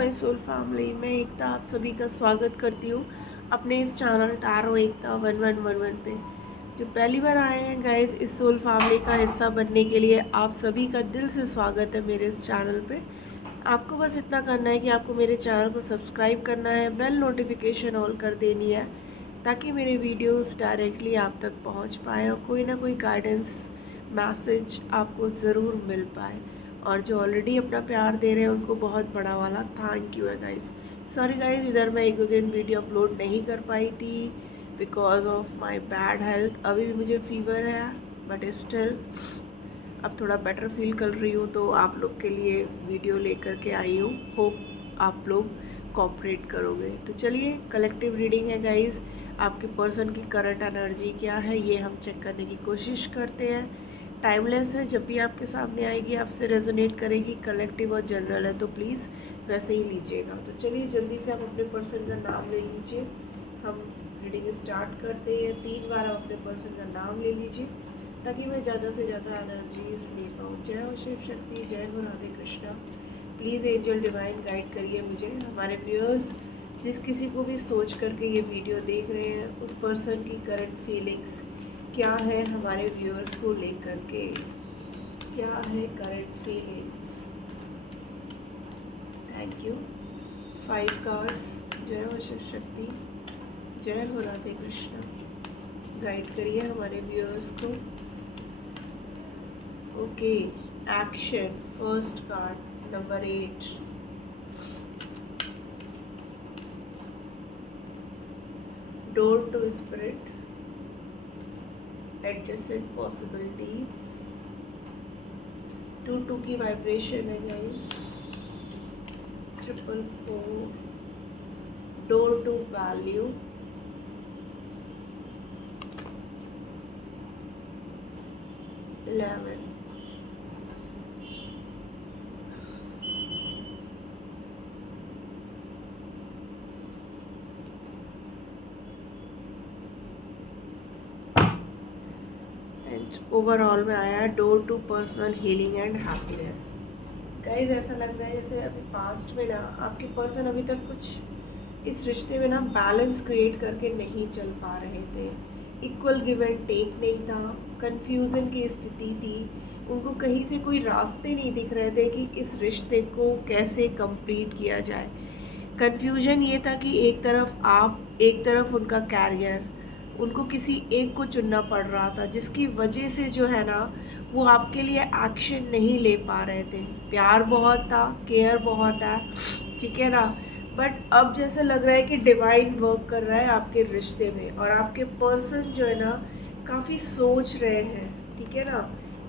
My soul family, मैं एकता आप सभी का स्वागत करती हूँ अपने इस चैनल टैरो एकता 1111 पे। जो पहली बार आए हैं गाइस, इस सोल फैमिली का हिस्सा बनने के लिए आप सभी का दिल से स्वागत है मेरे इस चैनल पे। आपको बस इतना करना है कि आपको मेरे चैनल को सब्सक्राइब करना है, बेल नोटिफिकेशन ऑल कर देनी है ताकि मेरे वीडियोस डायरेक्टली आप तक पहुंच पाए और कोई ना कोई गाइडेंस मैसेज आपको ज़रूर मिल पाए। और जो ऑलरेडी अपना प्यार दे रहे हैं उनको बहुत बड़ा वाला थैंक यू है गाइस। सॉरी गाइस, इधर मैं एक दो दिन वीडियो अपलोड नहीं कर पाई थी because of my bad health. अभी भी मुझे फीवर है बट स्टिल अब थोड़ा बेटर फील कर रही हूँ, तो आप लोग के लिए वीडियो लेकर के आई हूँ। होप आप लोग कोऑपरेट करोगे। तो चलिए, कलेक्टिव रीडिंग है गाइस। आपके पर्सन की करंट एनर्जी क्या है ये हम चेक करने की कोशिश करते हैं। टाइमलेस है, जब भी आपके सामने आएगी आपसे रेजोनेट करेगी। कलेक्टिव और जनरल है तो प्लीज़ वैसे ही लीजिएगा। तो चलिए जल्दी से आप अपने पर्सन का नाम ले लीजिए। हम रीडिंग स्टार्ट करते हैं। 3 बार आप अपने पर्सन का नाम ले लीजिए ताकि मैं ज़्यादा से ज़्यादा एनर्जीज ले पाऊँ। जय हो शिव शक्ति, जय हो Radhe Krishna. Please angel divine guide करिए मुझे। हमारे व्यूअर्स जिस किसी को भी सोच करके ये वीडियो देख रहे हैं, उस पर्सन की करंट फीलिंग्स क्या है हमारे व्यूअर्स को लेकर के, क्या है current feelings. Thank you. 5 cards. जय हो शिव शक्ति, जय हो राधे कृष्णा। गाइड करिए हमारे व्यूअर्स को। Okay, action. First card number 8। Door to spirit, adjusted possibilities. 2 की वाइब्रेशन है guys. 444, door to value. 11, overall में आया door to personal healing and happiness. Guys, ऐसा लग रहा है जैसे अभी पास्ट में ना आपके पर्सन अभी तक कुछ इस रिश्ते में ना बैलेंस क्रिएट करके नहीं चल पा रहे थे। इक्वल गिव एंड टेक नहीं था, कंफ्यूजन की स्थिति थी। उनको कहीं से कोई रास्ते नहीं दिख रहे थे कि इस रिश्ते को कैसे कंप्लीट किया जाए। कंफ्यूजन ये था कि एक तरफ आप, एक तरफ उनका कैरियर, उनको किसी एक को चुनना पड़ रहा था, जिसकी वजह से जो है ना वो आपके लिए एक्शन नहीं ले पा रहे थे। प्यार बहुत था, केयर बहुत है, ठीक है ना, बट अब जैसे लग रहा है कि डिवाइन वर्क कर रहा है आपके रिश्ते में और आपके पर्सन जो है ना काफ़ी सोच रहे हैं, ठीक है ना,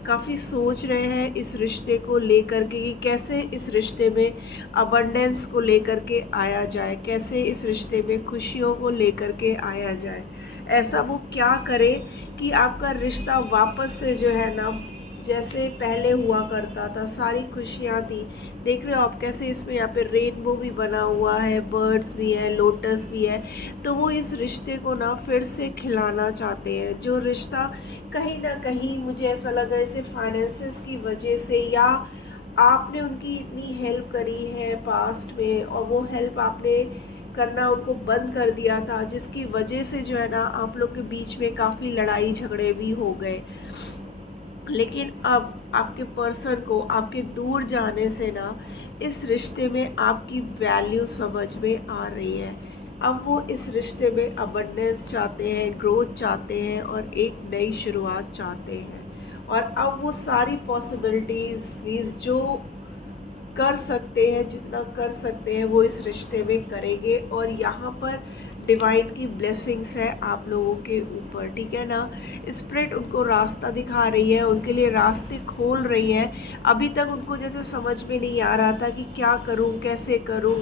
काफ़ी सोच रहे हैं इस रिश्ते को लेकर के कि कैसे इस रिश्ते में अबंडेंस को लेकर के आया जाए, कैसे इस रिश्ते में खुशियों को लेकर के आया जाए। ऐसा वो क्या करे कि आपका रिश्ता वापस से जो है ना जैसे पहले हुआ करता था, सारी खुशियाँ थी। देख रहे हो आप कैसे इसमें यहाँ पे रेनबो भी बना हुआ है, बर्ड्स भी है, लोटस भी है। तो वो इस रिश्ते को ना फिर से खिलाना चाहते हैं। जो रिश्ता कहीं ना कहीं मुझे ऐसा लग रहा है जैसे फाइनेंसेस की वजह से, या आपने उनकी इतनी हेल्प करी है पास्ट में और वो हेल्प आपने करना उनको बंद कर दिया था, जिसकी वजह से जो है ना आप लोग के बीच में काफ़ी लड़ाई झगड़े भी हो गए। लेकिन अब आपके पर्सन को आपके दूर जाने से ना इस रिश्ते में आपकी वैल्यू समझ में आ रही है। अब वो इस रिश्ते में अबंडेंस चाहते हैं, ग्रोथ चाहते हैं और एक नई शुरुआत चाहते हैं। और अब वो सारी पॉसिबिलिटीज़ जो कर सकते हैं, जितना कर सकते हैं वो इस रिश्ते में करेंगे। और यहाँ पर डिवाइन की ब्लेसिंग्स है आप लोगों के ऊपर, ठीक है ना। स्पिरिट उनको रास्ता दिखा रही है, उनके लिए रास्ते खोल रही है। अभी तक उनको जैसे समझ में नहीं आ रहा था कि क्या करूं, कैसे करूं,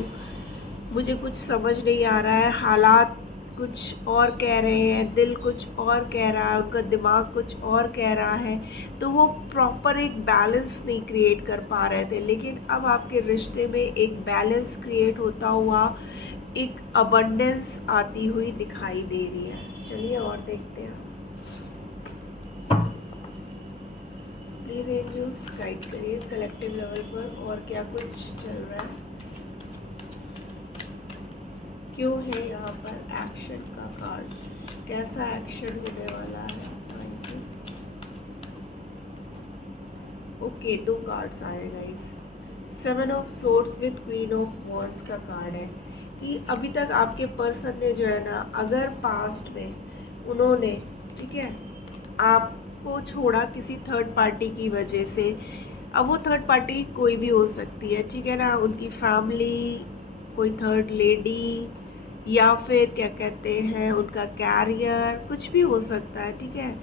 मुझे कुछ समझ नहीं आ रहा है। हालात कुछ और कह रहे हैं, दिल कुछ और कह रहा है, उनका दिमाग कुछ और कह रहा है, तो वो प्रॉपर एक बैलेंस नहीं क्रिएट कर पा रहे थे। लेकिन अब आपके रिश्ते में एक बैलेंस क्रिएट होता हुआ, एक अबंडेंस आती हुई दिखाई दे रही है। चलिए और देखते हैं। प्लीज़ एंजल्स गाइड करिए कलेक्टिव लेवल पर और क्या कुछ चल रहा है। क्यों है यहाँ पर एक्शन का कार्ड, कैसा एक्शन होने वाला है। ओके, दो कार्ड्स आए guys. 7 of swords with queen of wands का कार्ड है कि अभी तक आपके पर्सन ने जो है ना, अगर पास्ट में उन्होंने, ठीक है, आपको छोड़ा किसी थर्ड पार्टी की वजह से। अब वो थर्ड पार्टी कोई भी हो सकती है, ठीक है ना, उनकी फैमिली, कोई थर्ड लेडी, या फिर क्या कहते हैं उनका कैरियर, कुछ भी हो सकता है, ठीक है।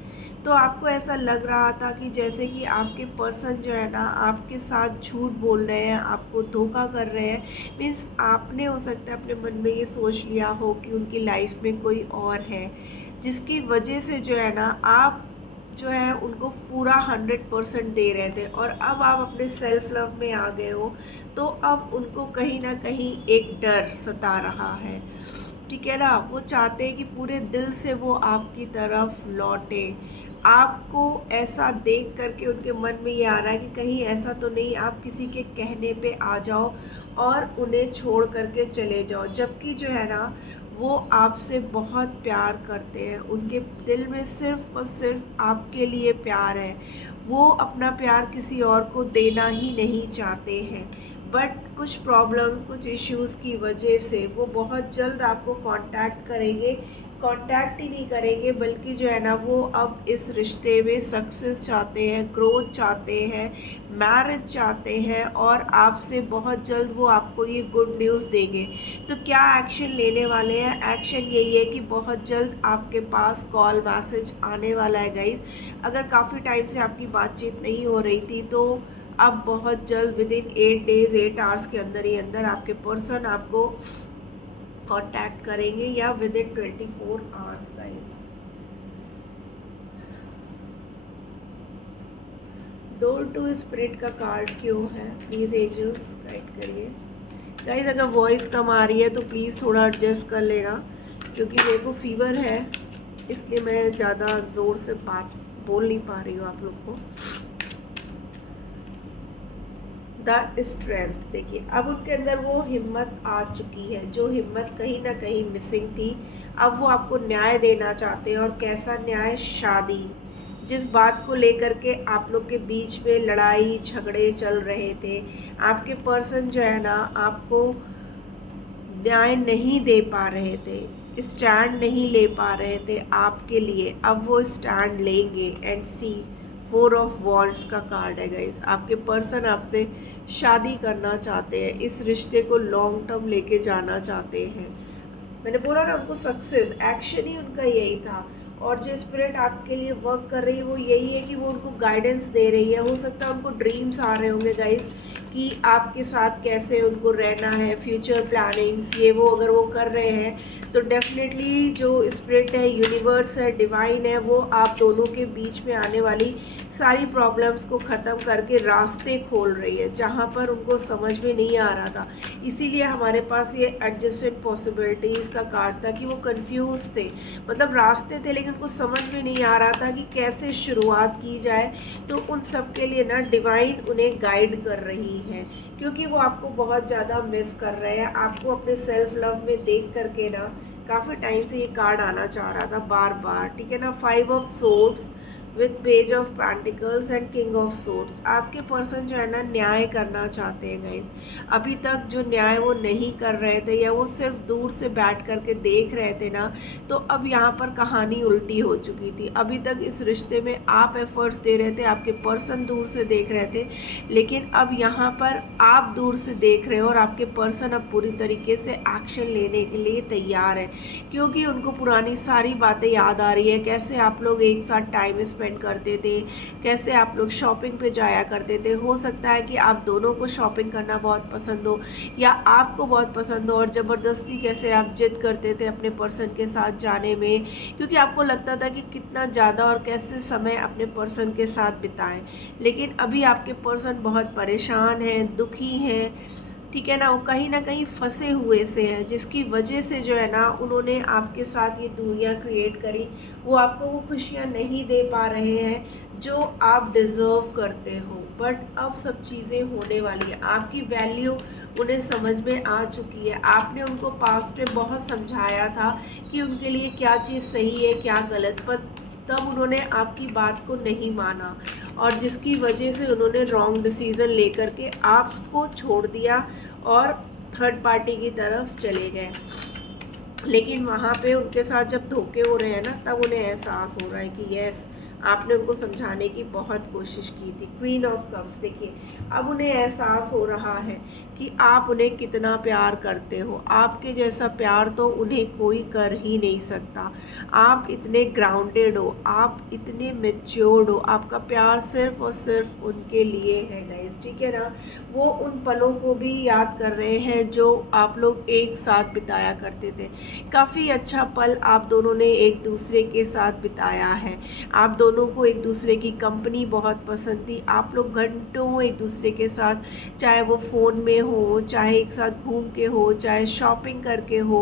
तो आपको ऐसा लग रहा था कि जैसे कि आपके पर्सन जो है ना आपके साथ झूठ बोल रहे हैं, आपको धोखा कर रहे हैं। मीन्स आपने हो सकता है अपने मन में ये सोच लिया हो कि उनकी लाइफ में कोई और है, जिसकी वजह से जो है ना आप जो है उनको पूरा 100% दे रहे थे, और अब आप अपने सेल्फ लव में आ गए हो। तो अब उनको कहीं ना कहीं एक डर सता रहा है, ठीक है ना। वो चाहते हैं कि पूरे दिल से वो आपकी तरफ लौटे। आपको ऐसा देख करके उनके मन में ये आ रहा है कि कहीं ऐसा तो नहीं आप किसी के कहने पे आ जाओ और उन्हें छोड़ करके चले जाओ, जबकि जो है ना वो आपसे बहुत प्यार करते हैं। उनके दिल में सिर्फ और सिर्फ आपके लिए प्यार है। वो अपना प्यार किसी और को देना ही नहीं चाहते हैं, बट कुछ प्रॉब्लम्स, कुछ इश्यूज़ की वजह से वो बहुत जल्द आपको कांटेक्ट करेंगे। कांटेक्ट ही नहीं करेंगे बल्कि जो है ना वो अब इस रिश्ते में सक्सेस चाहते हैं, ग्रोथ चाहते हैं, मैरिज चाहते हैं, और आपसे बहुत जल्द वो आपको ये गुड न्यूज़ देंगे। तो क्या एक्शन लेने वाले हैं? एक्शन यही है कि बहुत जल्द आपके पास कॉल मैसेज आने वाला है गाइस। अगर काफ़ी टाइम से आपकी बातचीत नहीं हो रही थी तो अब बहुत जल्द विदिन 8 डेज 8 आवर्स के अंदर ही अंदर आपके पर्सन आपको कांटेक्ट करेंगे, या within 24 hours guys. Door to spirit का कार्ड क्यों है? प्लीज़ एंजल्स गाइड करिए गाइस। अगर वॉइस कम आ रही है तो प्लीज़ थोड़ा एडजस्ट कर लेना, क्योंकि मेरे को फीवर है, इसलिए मैं ज़्यादा ज़ोर से बात बोल नहीं पा रही हूँ आप लोग को। द स्ट्रेंथ, देखिए अब उनके अंदर वो हिम्मत आ चुकी है, जो हिम्मत कहीं ना कहीं मिसिंग थी। अब वो आपको न्याय देना चाहते हैं, और कैसा न्याय? शादी। जिस बात को लेकर के आप लोग के बीच में लड़ाई झगड़े चल रहे थे, आपके पर्सन जो है ना आपको न्याय नहीं दे पा रहे थे, स्टैंड नहीं ले पा रहे थे आपके लिए, अब वो स्टैंड लेंगे। एंड सी 4 ऑफ वॉन्ड्स का कार्ड है गाइस। आपके पर्सन आपसे शादी करना चाहते हैं, इस रिश्ते को लॉन्ग टर्म लेके जाना चाहते हैं। मैंने बोला ना उनको सक्सेस, एक्शन ही उनका यही था। और जो स्पिरिट आपके लिए वर्क कर रही है वो यही है कि वो उनको गाइडेंस दे रही है। हो सकता है उनको ड्रीम्स आ रहे होंगे गाइस कि आपके साथ कैसे उनको रहना है, फ्यूचर प्लानिंग्स ये वो अगर वो कर रहे हैं तो डेफिनेटली जो स्पिरिट है, यूनिवर्स है, डिवाइन है, वो आप दोनों के बीच में आने वाली सारी प्रॉब्लम्स को ख़त्म करके रास्ते खोल रही है जहाँ पर उनको समझ में नहीं आ रहा था। इसीलिए हमारे पास ये एडजस्टेड पॉसिबिलिटीज़ का कार्ड था कि वो कंफ्यूज थे, मतलब रास्ते थे लेकिन उनको समझ में नहीं आ रहा था कि कैसे शुरुआत की जाए। तो उन सब के लिए ना डिवाइन उन्हें गाइड कर रही है, क्योंकि वो आपको बहुत ज़्यादा मिस कर रहे हैं। आपको अपने सेल्फ लव में देख करके ना काफ़ी टाइम से ये कार्ड आना चाह रहा था बार बार, ठीक है ना। 5 of swords with page of pentacles and king of swords. आपके पर्सन जो है ना न्याय करना चाहते हैं गाइस। अभी तक जो न्याय वो नहीं कर रहे थे, या वो सिर्फ दूर से बैठ करके देख रहे थे ना, तो अब यहाँ पर कहानी उल्टी हो चुकी थी। अभी तक इस रिश्ते में आप एफर्ट्स दे रहे थे, आपके पर्सन दूर से देख रहे थे, लेकिन अब यहाँ पर आप दूर से देख रहे हो और आपके पर्सन अब पूरी तरीके से एक्शन लेने के लिए तैयार है, क्योंकि उनको पुरानी सारी बातें याद आ रही है। कैसे आप लोग एक साथ टाइम स्पेंड करते थे, कैसे आप लोग शॉपिंग पे जाया करते थे। हो सकता है कि आप दोनों को शॉपिंग करना बहुत पसंद हो, या आपको बहुत पसंद हो, और ज़बरदस्ती कैसे आप जिद करते थे अपने पर्सन के साथ जाने में, क्योंकि आपको लगता था कि कितना ज़्यादा और कैसे समय अपने पर्सन के साथ बिताएं। लेकिन अभी आपके पर्सन बहुत परेशान हैं, दुखी हैं, ठीक है ना। वो कहीं ना कहीं फंसे हुए से हैं, जिसकी वजह से जो है ना उन्होंने आपके साथ ये दूरियां क्रिएट करी। वो आपको वो खुशियां नहीं दे पा रहे हैं जो आप डिज़र्व करते हो। बट अब सब चीज़ें होने वाली है, आपकी वैल्यू उन्हें समझ में आ चुकी है। आपने उनको पास्ट में बहुत समझाया था कि उनके लिए क्या चीज़ सही है क्या गलत, पर तब उन्होंने आपकी बात को नहीं माना और जिसकी वजह से उन्होंने रॉन्ग डिसीज़न लेकर के आपको छोड़ दिया और थर्ड पार्टी की तरफ चले गए। लेकिन वहाँ पे उनके साथ जब धोखे हो रहे हैं ना, तब उन्हें एहसास हो रहा है कि यस, आपने उनको समझाने की बहुत कोशिश की थी। क्वीन ऑफ कप्स देखिए, अब उन्हें एहसास हो रहा है कि आप उन्हें कितना प्यार करते हो। आपके जैसा प्यार तो उन्हें कोई कर ही नहीं सकता। आप इतने ग्राउंडेड हो, आप इतने मैच्योर्ड हो, आपका प्यार सिर्फ और सिर्फ उनके लिए है गाइस, ठीक है ना। वो उन पलों को भी याद कर रहे हैं जो आप लोग एक साथ बिताया करते थे। काफ़ी अच्छा पल आप दोनों ने एक दूसरे के साथ बिताया है। आप दोनों को एक दूसरे की कंपनी बहुत पसंद थी। आप लोग घंटों एक दूसरे के साथ, चाहे वो फ़ोन में हो, चाहे एक साथ घूम के हो, चाहे शॉपिंग करके हो,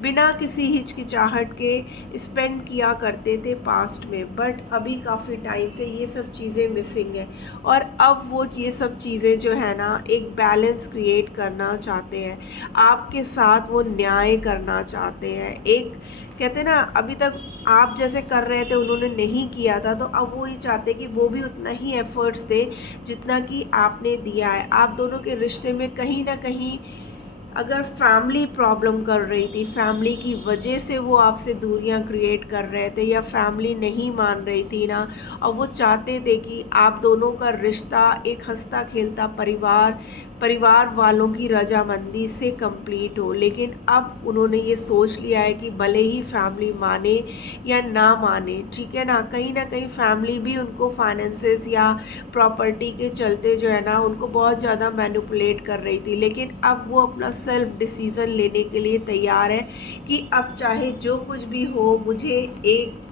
बिना किसी हिचकिचाहट के स्पेंड किया करते थे पास्ट में। बट अभी काफ़ी टाइम से ये सब चीज़ें मिसिंग है और अब वो ये सब चीज़ें जो है ना, एक बैलेंस क्रिएट करना चाहते हैं। आपके साथ वो न्याय करना चाहते हैं। एक कहते ना, अभी तक आप जैसे कर रहे थे उन्होंने नहीं किया था, तो अब वो ये चाहते कि वो भी उतना ही एफर्ट्स दे जितना कि आपने दिया है। आप दोनों के रिश्ते में कहीं ना कहीं अगर फैमिली प्रॉब्लम कर रही थी, फैमिली की वजह से वो आपसे दूरियां क्रिएट कर रहे थे या फैमिली नहीं मान रही थी ना, और वो चाहते थे कि आप दोनों का रिश्ता एक हंसता खेलता परिवार वालों की रजामंदी से कंप्लीट हो। लेकिन अब उन्होंने ये सोच लिया है कि भले ही फैमिली माने या ना माने, ठीक है ना कहीं फैमिली भी उनको फाइनेंसेस या प्रॉपर्टी के चलते जो है ना, उनको बहुत ज़्यादा मैनिपुलेट कर रही थी। लेकिन अब वो अपना सेल्फ डिसीज़न लेने के लिए तैयार है कि अब चाहे जो कुछ भी हो, मुझे एक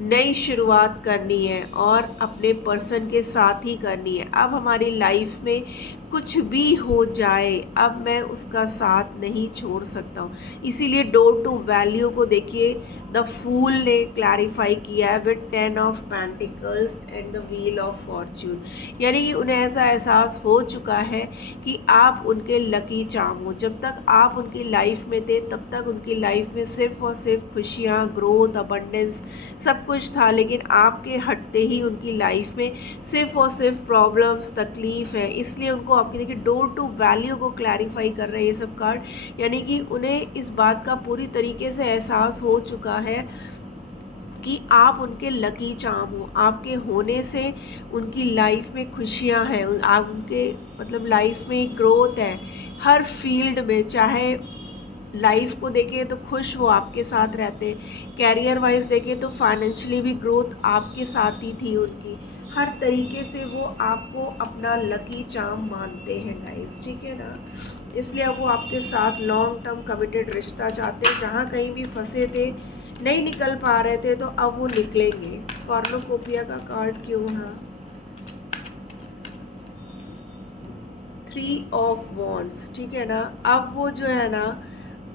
नई शुरुआत करनी है और अपने पर्सन के साथ ही करनी है। अब हमारी लाइफ में कुछ भी हो जाए, अब मैं उसका साथ नहीं छोड़ सकता हूँ। इसीलिए डोर टू वैल्यू को देखिए, द फूल ने क्लैरिफाई किया है with 10 of pentacles and the wheel of Fortune. यानी कि उन्हें ऐसा एहसास हो चुका है कि आप उनके लकी चार्म हो। जब तक आप उनकी लाइफ में थे तब तक उनकी लाइफ में सिर्फ और सिर्फ खुशियाँ, ग्रोथ, अबंडेंस सब कुछ था। लेकिन आपके हटते ही उनकी लाइफ में सिर्फ और सिर्फ प्रॉब्लम्स, तकलीफ़ है। इसलिए उनको आपकी देखिए डोर टू वैल्यू को क्लैरिफाई कर रहे हैं ये सब कार्ड। यानी कि उन्हें इस बात का पूरी तरीके से एहसास हो चुका है कि आप उनके लकी चार्म हो। आपके होने से उनकी लाइफ में खुशियां हैं, आप उनके मतलब लाइफ में ग्रोथ है हर फील्ड में। चाहे लाइफ को देखें तो खुश वो आपके साथ रहते, कैरियर वाइज देखें तो फाइनेंशियली भी ग्रोथ आपके साथ ही थी उनकी। हर तरीके से वो आपको अपना लकी चार्म मानते हैं गाइस, ठीक है ना। इसलिए अब वो आपके साथ लॉन्ग टर्म कमिटेड रिश्ता चाहते हैं। जहाँ कहीं भी फंसे थे, नहीं निकल पा रहे थे, तो अब वो निकलेंगे। कॉर्नोकोपिया का कार्ड क्यों है? 3 ऑफ वॉन्ड्स, ठीक है ना। अब वो जो है ना,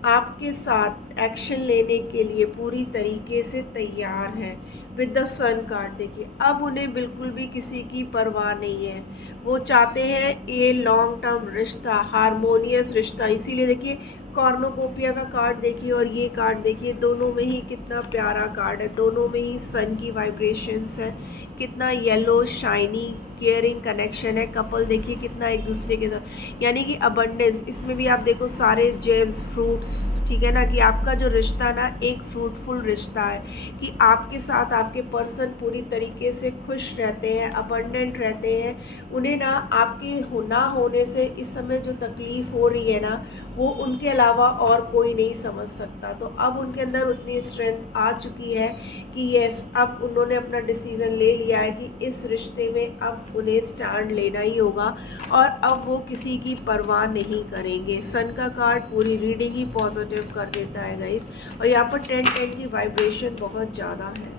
आपके साथ एक्शन लेने के लिए पूरी तरीके से तैयार है। विद द सन कार्ड देखिए, अब उन्हें बिल्कुल भी किसी की परवाह नहीं है। वो चाहते हैं ये लॉन्ग टर्म रिश्ता, हारमोनियस रिश्ता। इसीलिए देखिए कॉर्नोकोपिया का कार्ड देखिए और ये कार्ड देखिए, दोनों में ही कितना प्यारा कार्ड है। दोनों में ही सन की वाइब्रेशंस है, कितना येलो शाइनी केयरिंग कनेक्शन है। कपल देखिए कितना एक दूसरे के साथ, यानी कि अबंडेंस। इसमें भी आप देखो सारे जेम्स, फ्रूट्स, ठीक है ना, कि आपका जो रिश्ता ना एक फ्रूटफुल रिश्ता है, कि आपके साथ आपके पर्सन पूरी तरीके से खुश रहते हैं, अबंडेंट रहते हैं। उन्हें ना आपके ना होने से इस समय जो तकलीफ़ हो रही है ना, वो उनके अलावा और कोई नहीं समझ सकता। तो अब उनके अंदर उतनी स्ट्रेंथ आ चुकी है कि यस, अब उन्होंने अपना डिसीज़न ले लिया है कि इस रिश्ते में अब उन्हें स्टैंड लेना ही होगा और अब वो किसी की परवाह नहीं करेंगे। सन का कार्ड पूरी रीडिंग ही पॉजिटिव कर देता है गाइस। और यहाँ पर 10-10 की वाइब्रेशन बहुत ज़्यादा है।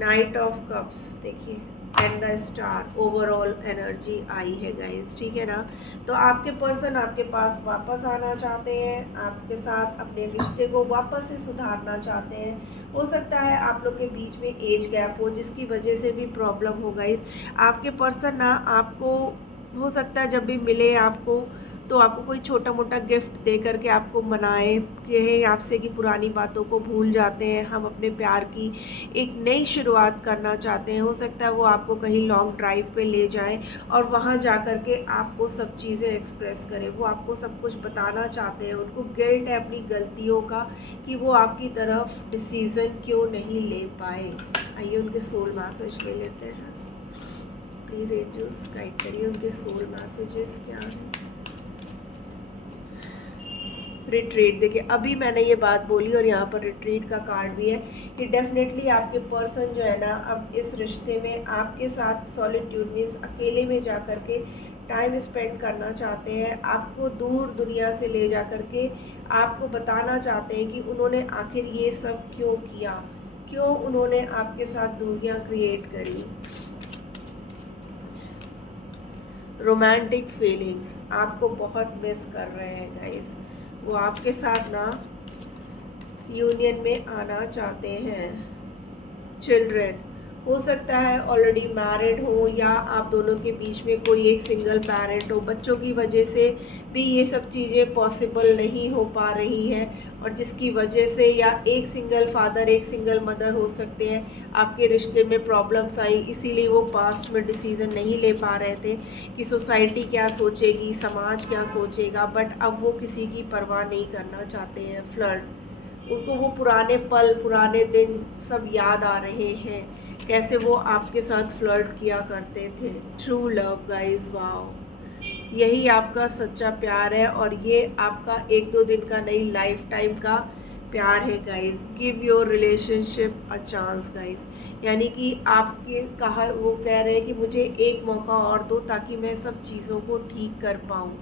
नाइट ऑफ कप्स देखिए, and the star, overall energy आई है गाइस, ठीक है ना। तो आपके पर्सन आपके पास वापस आना चाहते हैं, आपके साथ अपने रिश्ते को वापस से सुधारना चाहते हैं। हो सकता है आप लोग के बीच में एज गैप हो, जिसकी वजह से भी प्रॉब्लम हो गाइस। आपके पर्सन ना आपको, हो सकता है जब भी मिले आपको, तो आपको कोई छोटा मोटा गिफ्ट दे करके आपको मनाए, कहे आपसे कि पुरानी बातों को भूल जाते हैं, हम अपने प्यार की एक नई शुरुआत करना चाहते हैं। हो सकता है वो आपको कहीं लॉन्ग ड्राइव पे ले जाएं और वहाँ जा कर के आपको सब चीज़ें एक्सप्रेस करें। वो आपको सब कुछ बताना चाहते हैं, उनको गिल्ट है अपनी गलतियों का कि वो आपकी तरफ डिसीज़न क्यों नहीं ले पाए। आइए उनके सोल मैसेज ले लेते हैं। प्लीज़ एंजल्स गाइड करिए, उनके सोल मैसेजेस क्या हैं। रिट्रीट, देखिए अभी मैंने ये बात बोली और यहाँ पर रिट्रीट का कार्ड भी है कि डेफिनेटली आपके पर्सन जो है ना अब इस रिश्ते में आपके साथ सॉलिट्यूड मीन्स अकेले में जा कर के टाइम स्पेंड करना चाहते हैं। आपको दूर दुनिया से ले जा कर के आपको बताना चाहते हैं कि उन्होंने आखिर ये सब क्यों किया, क्यों उन्होंने आपके साथ दूरियां क्रिएट करी। रोमांटिक फीलिंग्स, आपको बहुत मिस कर रहे हैं गाइस। वो आपके साथ ना यूनियन में आना चाहते हैं। चिल्ड्रन, हो सकता है ऑलरेडी मैरिड हो या आप दोनों के बीच में कोई एक सिंगल पेरेंट हो। बच्चों की वजह से भी ये सब चीज़ें पॉसिबल नहीं हो पा रही हैं और जिसकी वजह से या एक सिंगल फादर एक सिंगल मदर हो सकते हैं, आपके रिश्ते में प्रॉब्लम्स आई, इसीलिए वो पास्ट में डिसीज़न नहीं ले पा रहे थे कि सोसाइटी क्या सोचेगी, समाज क्या सोचेगा। बट अब वो किसी की परवाह नहीं करना चाहते हैं। फ्लर्ट, उनको वो पुराने पल पुराने दिन सब याद आ रहे हैं, कैसे वो आपके साथ फ्लर्ट किया करते थे। ट्रू लव गाइज, वाओ, यही आपका सच्चा प्यार है और ये आपका एक दो दिन का नहीं, लाइफ टाइम का प्यार है guys. Give your relationship a chance guys, यानी कि आपके कहा वो कह रहे हैं कि मुझे एक मौका और दो ताकि मैं सब चीज़ों को ठीक कर पाऊँ।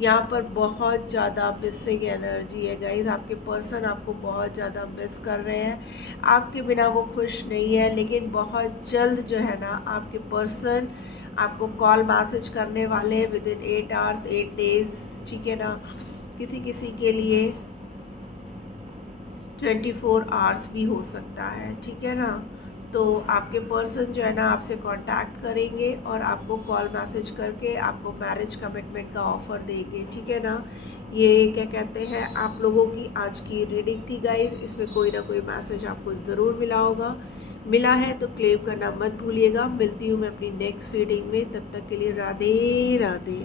यहाँ पर बहुत ज़्यादा मिसिंग एनर्जी है गाइज। आपके पर्सन आपको बहुत ज़्यादा मिस कर रहे हैं, आपके बिना वो खुश नहीं है। लेकिन बहुत जल्द जो है ना आपके पर्सन आपको कॉल मैसेज करने वाले हैं विद इन 8 आवर्स 8 डेज़, ठीक है ना। किसी किसी के लिए 24 आवर्स भी हो सकता है, ठीक है ना। तो आपके पर्सन जो है ना आपसे कांटेक्ट करेंगे और आपको कॉल मैसेज करके आपको मैरिज कमिटमेंट का ऑफ़र देंगे, ठीक है ना। ये क्या कहते हैं, आप लोगों की आज की रीडिंग थी गाइस। इसमें कोई ना कोई मैसेज आपको ज़रूर मिला होगा, मिला है तो क्लेम करना मत भूलिएगा। मिलती हूँ मैं अपनी नेक्स्ट रीडिंग में, तब तक के लिए राधे राधे।